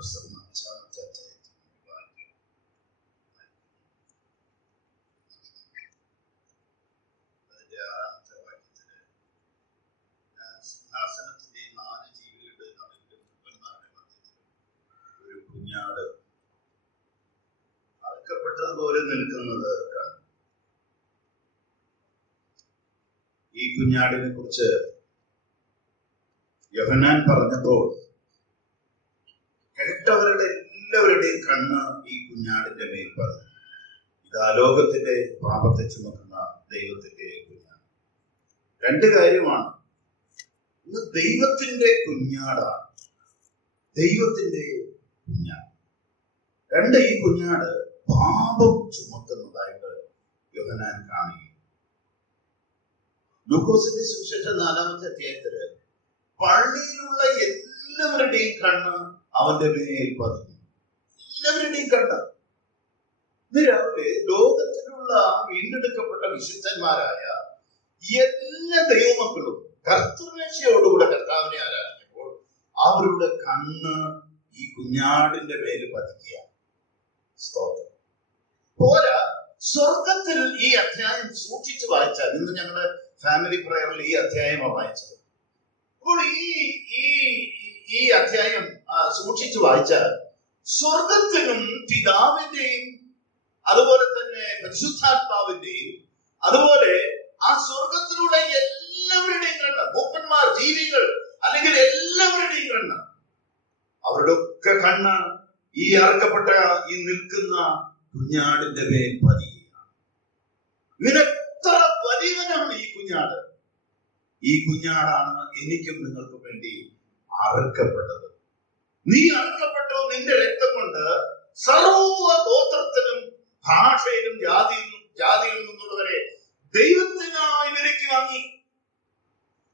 പുസ്തകം 5-ാമത്തെ അധ്യായത്തിൽ വായിക്കും. അതിന്റെ 6-ാമത്തെ വാക്യത്തില് സിംഹാസനത്തിന്റെ 4 ജീവികളുടെ നടുവിലും മുപ്പന്മാരുടെ മധ്യത്തിലും ഒരു കുഞ്ഞാട് അറുക്കപ്പെട്ടതുപോലെ നിൽക്കുന്നത് കണ്ടു. ഈ കുഞ്ഞാടിനെ കുറിച്ച് യോഹന്നാൻ പറഞ്ഞപ്പോൾ കേട്ടവരുടെ എല്ലാവരുടെയും കണ്ണ് ഈ കുഞ്ഞാടിന്റെ മേൽ പതിഞ്ഞു. ഇതാ ലോകത്തിന്റെ പാപത്തെ ചുമക്കുന്ന ദൈവത്തിന്റെ കുഞ്ഞാട്. 2 കാര്യമാണ്. ഇത് ദൈവത്തിന്റെ കുഞ്ഞാടാണ്. ദൈവത്തിന്റെ കുഞ്ഞാട്. 2, ഈ കുഞ്ഞാട് പാപം ചുമക്കുന്നതായിട്ട് യോഹന്നാൻ കാണുകയും. ലൂക്കോസിന്റെ സുവിശേഷം 4-ാമത്തെ അധ്യായത്തില് പള്ളിയിലുള്ള എല്ലാവരുടെയും കണ്ണ് അവന്റെ മേൽ പതിഞ്ഞു. എല്ലാവരുടെയും കണ്ണ്. ഇന്ന് രാവിലെ ലോകത്തിലുള്ള വീണ്ടെടുക്കപ്പെട്ട വിശുദ്ധന്മാരായ എല്ലാ ദൈവമക്കളും കർത്തൃമേശയോടുകൂടെ കർത്താവിനെ ആരാധിക്കുമ്പോൾ അവരുടെ കണ്ണ് ഈ കുഞ്ഞാടിന്റെ മേൽ പതിക്കുക. സ്തോത്രം. പോരാ, സ്വർഗത്തിൽ ഈ അധ്യായം സൂക്ഷിച്ചു വായിച്ചാൽ, ഇന്ന് ഞങ്ങളുടെ ഫാമിലി പ്രയറിൽ ഈ അധ്യായമാണ് വായിച്ചത്. അപ്പോൾ ഈ അധ്യായം സൂക്ഷിച്ചു വായിച്ചാൽ സ്വർഗത്തിനും പിതാവിന്റെയും അതുപോലെ തന്നെ പരിശുദ്ധാത്മാവിന്റെയും അതുപോലെ ആ സ്വർഗത്തിലുള്ള എല്ലാവരുടെയും കണ്ണ്, മൂപ്പന്മാർ, ജീവികൾ, അല്ലെങ്കിൽ എല്ലാവരുടെയും കണ്ണ്, അവരുടെ ഒക്കെ കണ്ണ് ഈ അറുക്കപ്പെട്ട ഈ നിൽക്കുന്ന കുഞ്ഞാടിന്റെ മേൽ പതിയുകയാണ്. ഇവനെത്ര വലിയവനാണ് ഈ കുഞ്ഞാട്. ഈ കുഞ്ഞാടാണ് എനിക്കും നിങ്ങൾക്കും വേണ്ടി അറുക്കപ്പെട്ടത്. നീ അറുക്കപ്പെട്ടോ നിന്റെ രക്തം കൊണ്ട് സർവ ഗോത്രത്തിനും ഭാഷയിലും ജാതിയിൽ നിന്നുള്ളവരെ ദൈവത്തിനായി വിലയ്ക്ക് വാങ്ങി.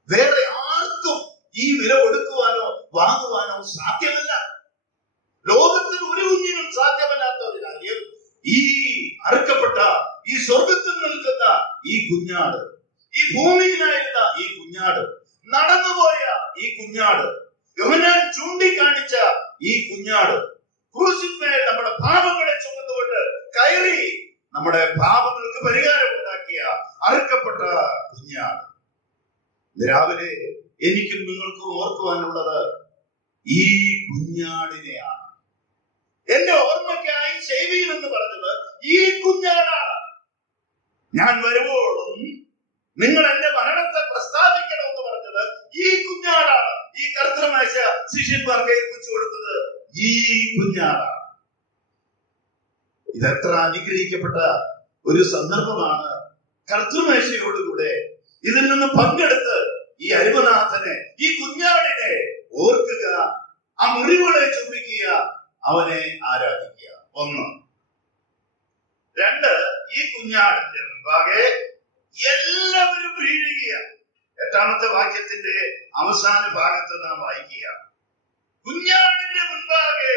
വേറെ ആർക്കും ഈ വില കൊടുക്കുവാനോ വാങ്ങുവാനോ സാധ്യമല്ല. ലോകത്തിൽ ഒരു കുഞ്ഞിനും സാധ്യമല്ലാത്ത ഒരു കാര്യം ഈ അറുക്കപ്പെട്ട ഈ സ്വർഗത്തിൽ നിൽക്കുന്ന ഈ കുഞ്ഞാട്, ഈ ഭൂമിയിലായിരുന്ന ഈ കുഞ്ഞാട്, നടന്നുപോയ ഈ കുഞ്ഞാട്, യോഹന്നാൻ ചൂണ്ടിക്കാണിച്ച ഈ കുഞ്ഞാട്, ക്രൂശിന്മേൽ നമ്മുടെ പാപങ്ങളെ ചുമന്നുകൊണ്ട് കയറി നമ്മുടെ പാപങ്ങൾക്ക് പരിഹാരം ഉണ്ടാക്കിയ അറുക്കപ്പെട്ട കുഞ്ഞാട്. രാവിലെ എനിക്കും നിങ്ങൾക്കും ഓർക്കുവാനുള്ളത് ഈ കുഞ്ഞാടിനെയാണ്. എന്റെ ഓർമ്മയ്ക്കായി സേവീൻ എന്ന് പറഞ്ഞത് ഈ കുഞ്ഞാടാണ്. ഞാൻ വരുവോളം നിങ്ങൾ എന്റെ മരണത്തെ പ്രസ്താവിക്കണമെന്ന് പറഞ്ഞത് ഈ കുഞ്ഞാടാണ്. ഈ കർത്തൃമേശ ശിഷ്യന്മാർക്ക് ഏൽപ്പിച്ചു കൊടുത്തത് ഈ കുഞ്ഞാടാണ്. ഇതെത്ര അനുഗ്രഹിക്കപ്പെട്ട ഒരു സന്ദർഭമാണ്. കർത്തൃമേശയോടുകൂടെ ഇതിൽ നിന്ന് പങ്കെടുത്ത് ഈ അരുമനാഥനെ, ഈ കുഞ്ഞാടിനെ ഓർക്കുക, ആ മുറിവുകളെ ചുംബിക്കുക, അവനെ ആരാധിക്കുക. 1. 2, ഈ കുഞ്ഞാടിന്റെ മുൻപാകെ എല്ലാവരും വീഴുക. 8-ാമത്തെ വാക്യത്തിന്റെ അവസാന ഭാഗത്ത് നാം വായിക്കുക, കുഞ്ഞാടിന്റെ മുൻപാകെ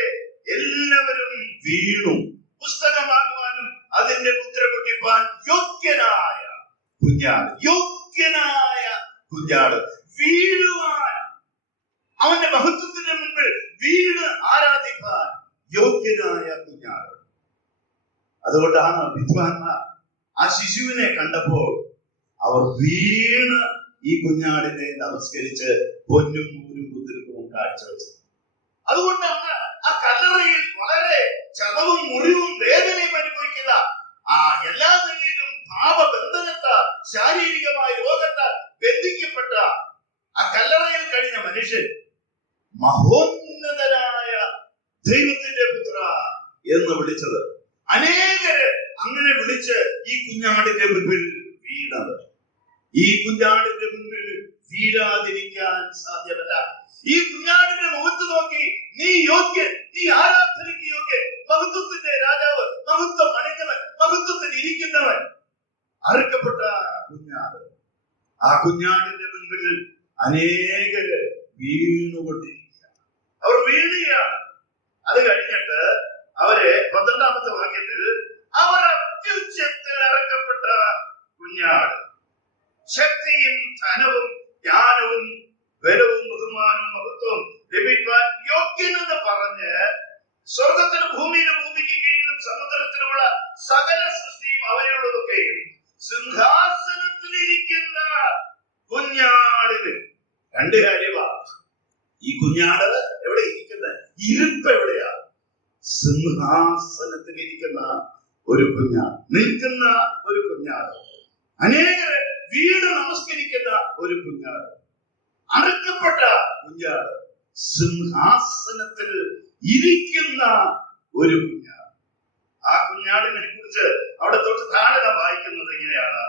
എല്ലാവരും വീണു. പുസ്തകം വാങ്ങുവാനും അതിന്റെ മുദ്ര പൊട്ടിപ്പാൻ യോഗ്യനായ കുഞ്ഞാട്, യോഗ്യനായ കുഞ്ഞാട്, വീഴുവാൻ, അവന്റെ മഹത്വത്തിന്റെ മുൻപിൽ വീണ് ആരാധിപ്പാൻ യോഗ്യനായ കുഞ്ഞാട്. അതുകൊണ്ടാണ് വിദ്വാൻമാർ ആ ശിശുവിനെ കണ്ടപ്പോൾ അവർ വീണ് ഈ കുഞ്ഞാടിനെ നമസ്കരിച്ച് പൊന്നും ഊരും കുതിർക്കവും കാഴ്ചവെച്ചത്. അതുകൊണ്ടാണ് ആ കല്ലറയിൽ വളരെ ചതവും മുറിവും വേദനയും അനുഭവിക്കുന്ന ആ എല്ലാ നിലയിലും പാപബന്ധനത്താൽ, ശാരീരികമായ രോഗത്താൽ ബന്ധിക്കപ്പെട്ട ആ കല്ലറയിൽ കഴിഞ്ഞ മനുഷ്യൻ മഹോന്നതനായ ദൈവത്തിന്റെ പുത്ര എന്ന് വിളിച്ചത്. അനേകര് അങ്ങനെ വിളിച്ച് ഈ കുഞ്ഞാടിന്റെ മുൻപിൽ വീണത്. ഈ കുഞ്ഞാടിന്റെ മുൻപിൽ വീഴാതിരിക്കാൻ സാധ്യമല്ല. ഈ കുഞ്ഞാടിന്റെ മുഖത്ത് നോക്കി നീ യോഗ്യൻ, നീ ആരാധനയ്ക്ക് യോഗ്യൻ, മഹത്വത്തിന്റെ രാജാവ്, മഹത്വം അണിഞ്ഞവൻ, മഹത്വത്തിൽ ഇരിക്കുന്നവൻ, അറുക്കപ്പെട്ട കുഞ്ഞാട്. ആ കുഞ്ഞാടിന്റെ മുൻപിൽ അനേകര് വീണുകൊണ്ടിരിക്കുകയാണ്. അവർ വീഴുകയാണ്. അത് കഴിഞ്ഞിട്ട് അവരെ 12-ാമത്തെ വാക്യത്തിൽ അവർ അത്യുച്ചത്തിൽ ഇറക്കപ്പെട്ട കുഞ്ഞാട്, ശക്തിയും ധനവും ജ്ഞാനവും ബലവും ബഹുമാനവും മഹത്വവും ലഭിക്കാൻ യോഗ്യനെന്ന് പറഞ്ഞ് സ്വർഗത്തിനും ഭൂമിയിലും ഭൂമിക്ക് കീഴിലും സമുദ്രത്തിലുള്ള സകല സൃഷ്ടിയും അവനുള്ളതൊക്കെയും സിംഹാസനത്തിലിരിക്കുന്ന കുഞ്ഞാടിന്. രണ്ട് കാര്യമാണ്. ഈ കുഞ്ഞാട് എവിടെ ഇരിക്കുന്നത്? ഇരിപ്പ് എവിടെയാ? സിംഹാസനത്തിലിരിക്കുന്ന ഒരു കുഞ്ഞാട്, നിൽക്കുന്ന ഒരു കുഞ്ഞാട്, അനേകരെ വീട് നമസ്കരിക്കുന്ന ഒരു കുഞ്ഞാട്, അറുക്കപ്പെട്ട കുഞ്ഞാട്, സിംഹാസനത്തിൽ ഇരിക്കുന്ന ഒരു കുഞ്ഞാട്. ആ കുഞ്ഞാടിനെ കുറിച്ച് അവിടെ തൊട്ട് താഴെ വായിക്കുന്നത് ഇങ്ങനെയാണ്: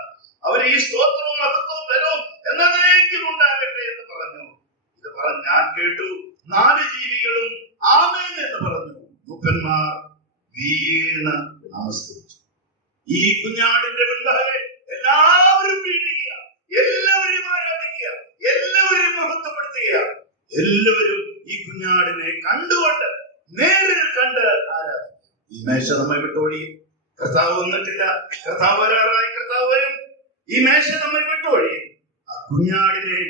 അവർ ഈ സ്തോത്രവും മഹത്വവും ബലവും എന്നേക്കും ഉണ്ടാകട്ടെ എന്ന് പറഞ്ഞു. ഇത് പറഞ്ഞ് ഞാൻ കേട്ടു. 4 ജീവികളും ആമേൻ എന്ന് പറഞ്ഞു. മൂപ്പന്മാർ വീണ് നമസ്കരിച്ചു. ഈ കുഞ്ഞാടിന്റെ പിള്ളേരെ എല്ലാവരും വീഴുക, എല്ലാവരും ആരാധിക്കുക, എല്ലാവരും മഹത്വപ്പെടുത്തുക. എല്ലാവരും ഈ കുഞ്ഞാടിനെ കണ്ടുകൊണ്ട്, നേരിൽ കണ്ട് ആരാധിക്കുക. ഈ മേശ നമ്മെ വിട്ടോഴിയും. കർത്താവ് വന്നിട്ടില്ല, കർത്താവ് വരാറായി, കർത്താവ് വരും. ഈ മേശ നമ്മെ വിട്ടോഴിയും. ആ കുഞ്ഞാടിനെ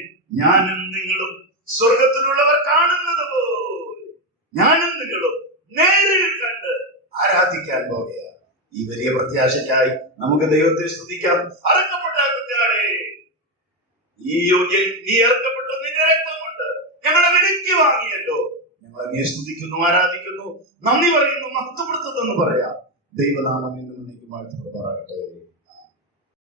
ഞാനും നിങ്ങളും സ്വർഗത്തിലുള്ളവർ കാണുന്നത് പോലെ ഞാനും നിങ്ങളും നേരിൽ കണ്ട് ആരാധിക്കാൻ പോകുകയാണ്. ഈ വലിയ പ്രത്യാശയ്ക്കായി നമുക്ക് ദൈവത്തെ സ്തുതിക്കാം. അറുക്കപ്പെട്ട കുഞ്ഞാടേ, ഈ യോഗ്യൻ നീ അറുക്കപ്പെട്ടു, നിന്റെ രക്തം കൊണ്ട് ഞങ്ങളെ വിലയ്ക്ക് വാങ്ങിയല്ലോ. ഞങ്ങളെ നീ സ്തുതിക്കുന്നു, ആരാധിക്കുന്നു, നന്ദി പറയുന്നു, മഹത്വപ്പെടുത്തുന്നു എന്ന് പറയാം. ദൈവനാമം എന്നും വാഴ്ത്തപ്പെടുമാറാകട്ടെ.